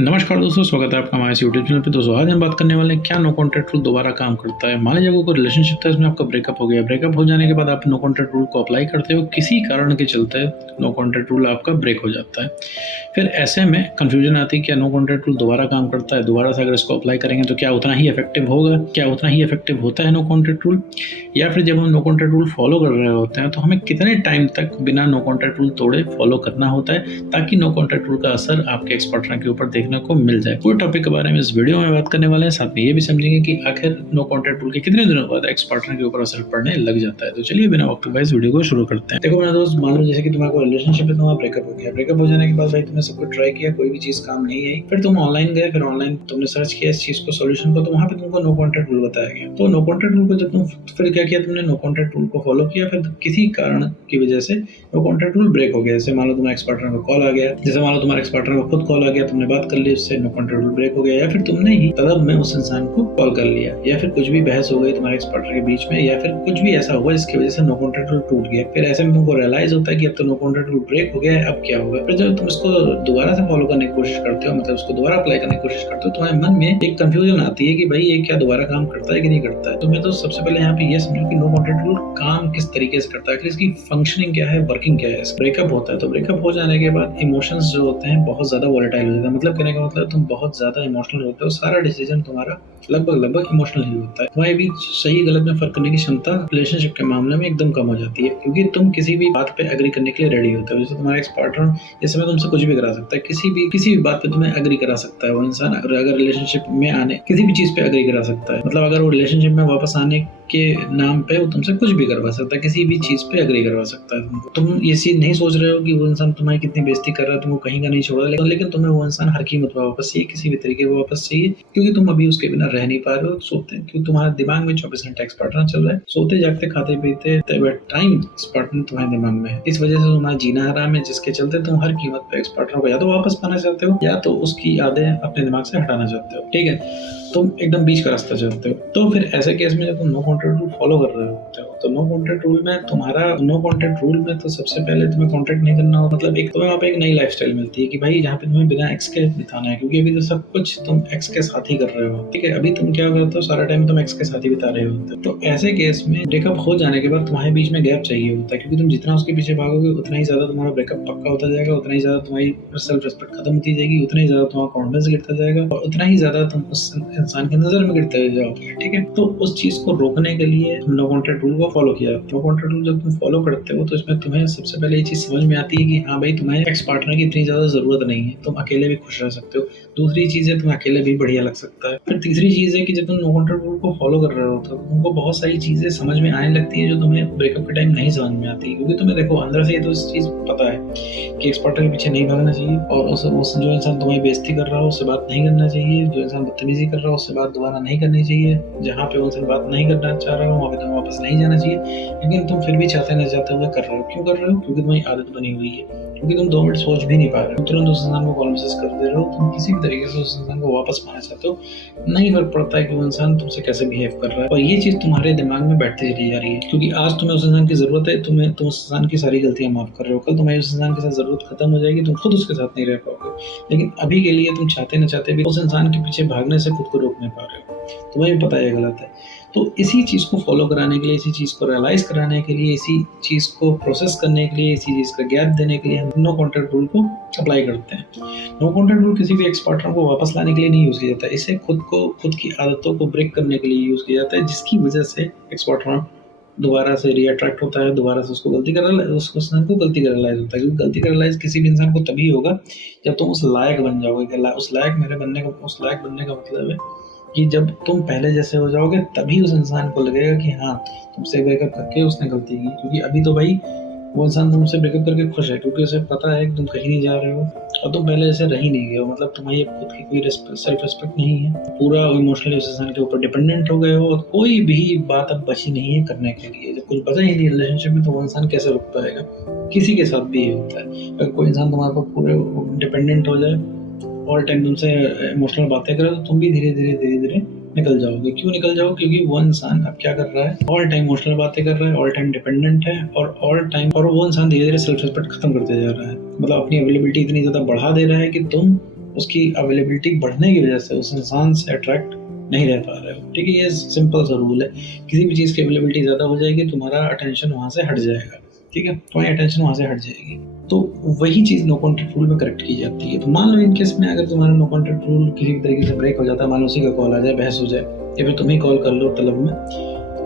नमस्कार दोस्तों, स्वागत है आपका हमारे इस यूट्यूब चैनल पे। दोस्तों आज हम बात करने वाले हैं क्या नो कॉन्टैक्ट रूल दोबारा काम करता है। मान लीजिए कोई रिलेशनशिप था, इसमें आपका ब्रेकअप हो गया। ब्रेकअप हो जाने के बाद आप नो कॉन्टैक्ट रूल को अप्लाई करते हो, किसी कारण के चलते नो कॉन्टैक्ट रूल आपका ब्रेक हो जाता है। फिर ऐसे में कन्फ्यूजन आती है, क्या नो कॉन्टैक्ट रूल दोबारा काम करता है? दोबारा से अगर इसको अप्लाई करेंगे तो क्या उतना ही इफेक्टिव होगा? क्या उतना ही इफेक्टिव होता है नो कॉन्टैक्ट रूल? या फिर जब हम नो कॉन्टैक्ट रूल फॉलो कर रहे होते हैं तो हमें कितने टाइम तक बिना नो कॉन्टैक्ट रूल तोड़े फॉलो करना होता है, ताकि नो कॉन्टैक्ट रूल का असर आपके एक्स पार्टनर के ऊपर देखने को मिल जाए। पूरे टॉपिक के बारे में इस वीडियो में बात करने वाले हैं, साथ में ये भी समझेंगे कि आखिर नो कॉन्टैक्ट रूल के कितने दिनों बाद एक्स पार्टनर के ऊपर असर पड़ने लग जाता है। तो चलिए बिना वक्त लगाए इस वीडियो को शुरू करते हैं। देखो मेरे दोस्त, मान लो जैसे कि तुम्हारा कोई रिलेशनशिप है, तुम्हारा ब्रेकअप हो गया। ब्रेकअप हो जाने के बाद भाई तुमने सब कुछ ट्राई किया, कोई भी चीज काम नहीं आई। फिर तुम ऑनलाइन गए, फिर ऑनलाइन तुमने सर्च किया इस चीज को, सोल्यूशन को, तो वहां पे तुमको नो कॉन्टैक्ट रूल बताया गया। तो नो कॉन्टैक्ट रूल को जब तुम फिर क्या किया, तुमने नो कॉन्टैक्ट रूल को फॉलो किया, फिर किसी कारण की वजह से नो कॉन्टैक्ट रूल ब्रेक हो गया। जैसे मान लो तुम्हारे एक्स पार्टनर को कॉल आ गया, जैसे मान लो तुम्हारे एक्स पार्टनर को खुद कॉल आ गया, तुमने बात कर ली उससे, नो कॉन्टैक्ट रूल ब्रेक हो गया। या फिर तुमने ही तलब में उस इंसान को कॉल कर लिया, या फिर कुछ भी बहस हो गई तुम्हारे एक्स पार्टनर के बीच में, या फिर कुछ भी ऐसा हुआ जिसकी वजह से नो कॉन्टैक्ट रूल टूट गया। फिर ऐसे में तुमको रियलाइज होता है कि अब तो नो कॉन्टैक्ट रूल ब्रेक हो गया है, अब क्या होगा। फिर जब तुम इसको दोबारा से फॉलो करने की कोशिश करते हो, मतलब उसको दोबारा अप्लाई करने की कोशिश करते हो, तुम्हारे मन में एक कंफ्यूजन आती है कि भाई ये क्या दोबारा काम करता है कि नहीं करता है। तो मैं तो सबसे पहले यहाँ पे ये समझो कि नो कॉन्टैक्ट रूल काम किस तरीके से करता है, इसकी फंक्शनिंग क्या है, वर्किंग क्या है। ब्रेकअप होता है तो ब्रेकअप हो जाने के बाद इमोशंस जो होते हैं बहुत ज्यादा वोलेटाइल हो जाते हैं। मतलब कहने का मतलब तुम बहुत ज्यादा इमोशनल होते हो, सारा डिसीजन तुम्हारा लगभग इमोशनल ही होता है। तुम्हारी भी सही गलत में फर्क करने की क्षमता रिलेशनशिप के मामले में एकदम कम हो जाती है, क्योंकि तुम किसी भी बात पे एग्री करने के लिए रेडी होते हो। जैसे तुम्हारा एक्स पार्टनर इस समय तुमसे कुछ भी करा सकता है, किसी भी बात पे तुम्हें एग्री करा सकता है वो इंसान। अगर रिलेशनशिप में आने किसी भी चीज पे एग्री करा सकता है, मतलब अगर वो रिलेशनशिप में वापस आने के नाम पे वो तुमसे कुछ भी करवा सकता है, किसी भी चीज पे एग्री करवा सकता है। तुम ये चीज नहीं सोच रहे हो कि वो इंसान तुम्हारी कितनी बेइज्जती कर रहा है, तुमको कहीं का नहीं छोड़ रहा, लेकिन तुम्हें वो इंसान हर कीमत पर वापस चाहिए, किसी भी तरीके से वापस चाहिए, क्योंकि तुम अभी उसके बिना रह नहीं पा रहे हो। सोते क्योंकि तुम्हारे दिमाग में 24 घंटे एक्स पार्टनर चल रहा है, सोते जागते खाते पीते टाइम एक्स पार्टनर तुम्हारे दिमाग में है। इस वजह से तुम्हारा जीना हराम है, जिसके चलते तुम हर कीमत पे एक्स पार्टनर को या तो वापस पाना चाहते हो, या तो उसकी यादें अपने दिमाग से हटाना चाहते हो। ठीक है, तुम एकदम बीच का रास्ता चाहते हो। तो फिर ऐसे केस में जब तुम नो कॉन्टैक्ट रूल फॉलो कर रहे होते हो, तो नो कॉन्टैक्ट रूल में तो सबसे पहले तुम्हें कॉन्टैक्ट नहीं करना हो, मतलब एक तुम्हें वहाँ पे एक नई लाइफस्टाइल मिलती है कि भाई यहाँ पे तुम्हें बिना एक्स के बिताना है, क्योंकि अभी तो सब कुछ तुम एक्स के साथ ही कर रहे हो। ठीक है, अभी तुम क्या करते हो, सारा टाइम तुम एक्स के साथ ही बिता रहे होते हो। तो ऐसे केस में ब्रेकअप हो जाने के बाद तुम्हारे बीच में गैप चाहिए होता है, क्योंकि तुम जितना उसके पीछे भागोगे उतना ही ज्यादा तुम्हारा ब्रेकअप पक्का होता जाएगा, उतना ही ज्यादा तुम्हारी सेल्फ रिस्पेक्ट खत्म होती जाएगी, उतना ही ज्यादा तुम्हारा कॉन्फिडेंस गिरता जाएगा, और उतना ही ज्यादा तुम उस इंसान की नजर में गिरते जाओगे। ठीक है, तो उस चीज को रोकने के लिए नो कॉन्टैक्ट रूल को फॉलो किया। नो कॉन्टैक्ट रूल जब तुम फॉलो करते हो तो इसमें तुम्हें सबसे पहले ये चीज समझ में आती है कि हाँ भाई, तुम्हें एक्स पार्टनर की इतनी ज्यादा जरूरत नहीं है, तुम अकेले भी खुश रह सकते हो। दूसरी चीज है, तुम अकेले भी बढ़िया लग सकता है। फिर तीसरी चीज है कि जब तुम नो कॉन्टैक्ट रूल को फॉलो कर रहे हो तो तुमको बहुत सारी चीजें समझ में आने लगती है जो तुम्हें ब्रेकअप के टाइम नहीं समझ में आती, क्योंकि तुम्हें देखो अंदर से ये तो चीज पता है कि एक्स पार्टनर के पीछे नहीं भागना चाहिए, और उस जो इंसान तुम्हारी बेइज्जती कर रहा हो उससे बात नहीं करना चाहिए, जो इंसान बदतमीजी कर रहा हो उससे बात दोबारा नहीं करनी चाहिए, जहाँ पे उनसे बात नहीं करना चाह रहा हो वहाँ पे तुम्हें वापस नहीं जाना चाहिए। लेकिन तुम फिर भी चाहते न चाहते हुए कर रहे हो। क्यों कर रहे हो? क्योंकि तुम्हारी आदत बनी हुई है, क्योंकि तुम 2 मिनट सोच भी नहीं पा रहे हो, तुरंत उस इंसान को कॉल मैसेज कर दे रहे हो, तुम किसी भी तरीके से उस इंसान को वापस पाना चाहते हो। नहीं फर्क पड़ता है कि वो इंसान तुमसे कैसे बिहेव कर रहा है, और ये चीज तुम्हारे दिमाग में बैठती चली जा रही है, क्योंकि आज तुम्हें उस इंसान की जरूरत है, तुम उस इंसान की सारी गलतियां माफ कर रहे हो, कल तुम्हारी उस इंसान के साथ जरूरत खत्म हो जाएगी, तुम खुद उसके साथ नहीं रह पाओगे। लेकिन अभी के लिए तुम चाहते न चाहते भी उस इंसान के पीछे भागने से खुद को रोक नहीं पा रहे हो, तुम्हें भी पता है गलत है। तो इसी चीज को फॉलो कराने के लिए, इसी चीज को रियलाइज कराने के लिए, इसी चीज को प्रोसेस करने के लिए, इसी चीज का गैप देने के लिए हम नो कॉन्टैक्ट रूल को अप्लाई करते हैं। नो कॉन्टैक्ट रूल किसी भी एक्स पार्टनर को वापस लाने के लिए नहीं यूज किया जाता है, इसे खुद की आदतों को ब्रेक करने के लिए यूज किया जाता है, जिसकी वजह से एक्स पार्टनर दोबारा से रीअट्रैक्ट होता है, दोबारा से उसको गलती का रियलाइज होता है। क्योंकि गलती का रियलाइज किसी भी इंसान को तभी होगा जब तुम उस लायक बन जाओगे। उस लायक बनने का मतलब है कि जब तुम पहले जैसे हो जाओगे, तभी उस इंसान को लगेगा कि हाँ, तुमसे ब्रेकअप करके उसने गलती की। क्योंकि अभी तो भाई वो इंसान तुमसे ब्रेकअप करके खुश है, क्योंकि उसे पता है कि तुम कहीं नहीं जा रहे हो और तुम पहले जैसे रह ही नहीं गए हो, मतलब तुम्हारी खुद की कोई सेल्फ रिस्पेक्ट नहीं है, पूरा इमोशनली उस इंसान के ऊपर डिपेंडेंट हो गए हो, और कोई भी बात अब बची नहीं है करने के लिए। जब कुछ बचा ही नहीं रिलेशनशिप में, तो वो इंसान कैसे रुक पाएगा? किसी के साथ भी ये होता है, अगर कोई इंसान तुम्हारे पर पूरे डिपेंडेंट हो जाए, ऑल टाइम तुमसे इमोशनल बातें करे, तो तुम भी धीरे धीरे निकल जाओगे। क्यों निकल जाओ? क्योंकि वो इंसान अब क्या कर रहा है, ऑल टाइम इमोशनल बातें कर रहा है, ऑल टाइम डिपेंडेंट है, और वो इंसान धीरे धीरे सेल्फ रिस्पेक्ट खत्म करते जा रहा है, मतलब अपनी अवेलेबिलिटी इतनी ज्यादा बढ़ा दे रहा है कि तुम उसकी अवेलेबिलिटी बढ़ने की वजह से उस इंसान से अट्रैक्ट नहीं रह पा रहे हो। ठीक है, ये सिंपल सा रूल है। किसी भी चीज़ की अवेलेबिलिटी ज़्यादा हो जाएगी, तुम्हारा अटेंशन वहाँ से हट जाएगा। ठीक है, तुम्हारी अटेंशन वहाँ से हट जाएगी। तो वही चीज़ नो कॉन्टैक्ट रूल में करेक्ट की जाती है। तो मान लो इन केस में अगर तुम्हारा नो कॉन्टैक्ट रूल किसी भी तरीके से ब्रेक हो जाता है, मान लो उसी का कॉल आ जाए, बहस हो जाए, या फिर तुम ही कॉल कर लो तलब में,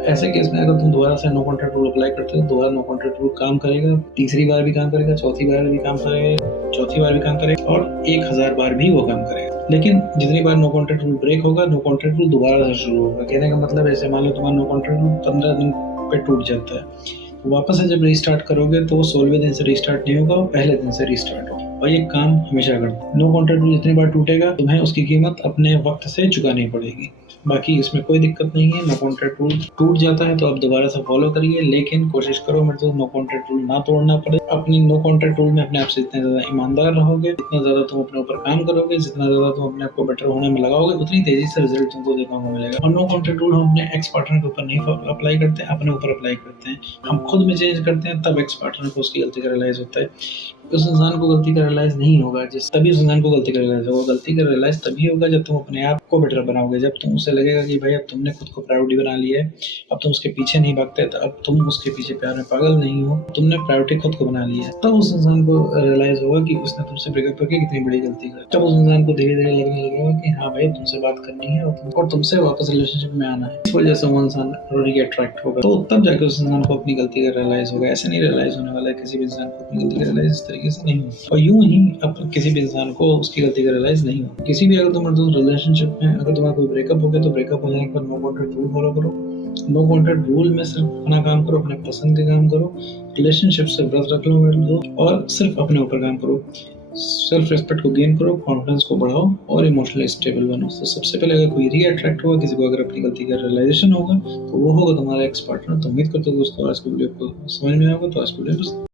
ऐसे केस में अगर तुम दोबारा से नो कॉन्टैक्ट रूल अप्लाई करते हो, दोबारा नो कॉन्टैक्ट रूल काम करेगा, तीसरी बार भी काम करेगा, चौथी बार भी काम करेगा, चौथी बार भी काम करेगा, और 1000 बार भी वो काम करेगा। लेकिन जितनी बार नो कॉन्टैक्ट रूल ब्रेक होगा, नो कॉन्टैक्ट रूल दोबारा से शुरू होगा। कहने का मतलब ऐसे, मान लो तुम्हारा नो कॉन्टैक्ट रूल 15 दिन पे टूट जाता है, वापस से जब रीस्टार्ट करोगे तो वो 16वें दिन से रीस्टार्ट नहीं होगा, वो पहले दिन से रीस्टार्ट होगा। और ये काम हमेशा करता है। नो कॉन्टैक्ट रूल जितनी बार टूटेगा, तुम्हें उसकी कीमत अपने वक्त से चुकानी पड़ेगी। बाकी इसमें कोई दिक्कत नहीं है। नो कॉन्टैक्ट रूल टूट जाता है तो आप दोबारा से फॉलो करिए, लेकिन कोशिश करो मतलब नो कॉन्टैक्ट रूल ना तोड़ना पड़े। अपनी नो कॉन्टैक्ट रूल में अपने आप से जितने ज़्यादा ईमानदार रहोगे, जितना ज़्यादा तुम अपने ऊपर काम करोगे, जितना ज़्यादा तुम अपने आप को बेटर होने में लगाओगे, उतनी तेज़ी से रिजल्ट तुमको देखने को मिलेगा। और नो कॉन्टैक्ट रूल हम अपने एक्स पार्टनर के ऊपर नहीं अप्लाई करते, अपने ऊपर अप्लाई करते हैं। हम खुद में चेंज करते हैं, तब एक्स पार्टनर को उसकी गलती का रियलाइज़ होता है। उस इंसान को गलती का रियलाइज़ नहीं होगा, जिस तभी उस इंसान को गलती का रियलाइज़ होगा। गलती का रियलाइज़ तभी होगा जब तुम अपने आप को बेटर बनाओगे, जब तुम उसे लगेगा कि भाई अब तुमने खुद को प्रायोरिटी बना लिया है, अब तुम उसके पीछे नहीं भागते, तो अब तुम उसके पीछे प्यार में पागल नहीं हो, तुमने प्रायोरिटी खुद को बना लिया है। तब उस इंसान को रियलाइज़ होगा कि उसने तुमसे ब्रेकअप करके कितनी बड़ी गलती करी। तब उस इंसान को धीरे-धीरे लगने लगेगा कि हाँ भाई, तुमसे बात करनी है और तुमसे वापस रिलेशनशिप में आना है। इस वजह से वो इंसान ऑलरेडी अट्रैक्ट होगा। तो तब जाके उस इंसान को अपनी गलती का रियलाइज़ होगा। ऐसे नहीं रियलाइज़ होने वाला है किसी भी इंसान को अपनी गलती का रियलाइज़ इस तरीके से नहीं होगा। और यूँ ही अब किसी भी इंसान को उसकी गलती का रियलाइज़ नहीं होगा। किसी भी अगर तुम रिलेशनशिप में अगर तुम्हारा कोई ब्रेकअप हो गया, तो ब्रेकअप हो जाने के बाद नो कॉन्टैक्ट रूल फॉलो करो। नो कॉन्टैक्ट रूल में सिर्फ अपना काम करो, अपने पसंद के काम करो, रिलेशनशिप से व्रत रख लो और सिर्फ अपने ऊपर काम करो। सेल्फ रिस्पेक्ट को गेन करो, कॉन्फिडेंस को बढ़ाओ और इमोशनली स्टेबल बनो। तो सबसे पहले अगर कोई रीअट्रैक्ट होगा, किसी को अगर अपनी गलती का रियलाइजेशन होगा, तो वो होगा तुम्हारा एक्स पार्टनर। तो उम्मीद करता हूँ दोस्तों आज की वीडियो को समझ में आएगा। तो आज की वीडियो बस